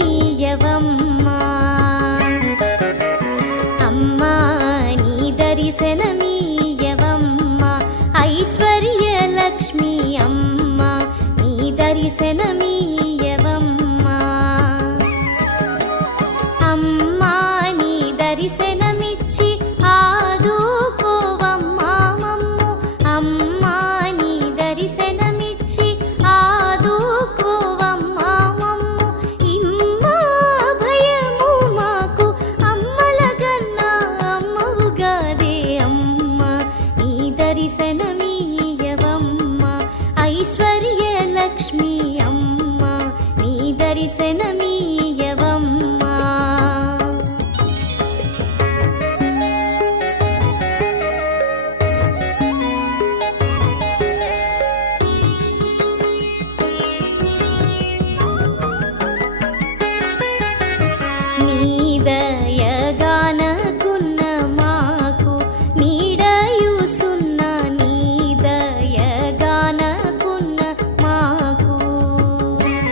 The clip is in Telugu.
దర్శనమీయవమ్మా అమ్మా నీ దర్శనమీయవమ్మా ఐశ్వర్యలక్ష్మి అమ్మా నీ దర్శనమీయవమ్మా అమ్మా నీ దర్శనమిచ్చి ఆదుకోవమ్మా మమ్ము అమ్మా నీ దర్శనమిచ్చి ఆదుకోవమ్మా మమ్ము ఇమ్మా భయము మాకు అమ్మలగన్నా అమ్మవుగాదే అమ్మా నీ దర్శనమీయవమ్మా ఐశ్వర్యలక్ష్మి అమ్మా నీ దర్శన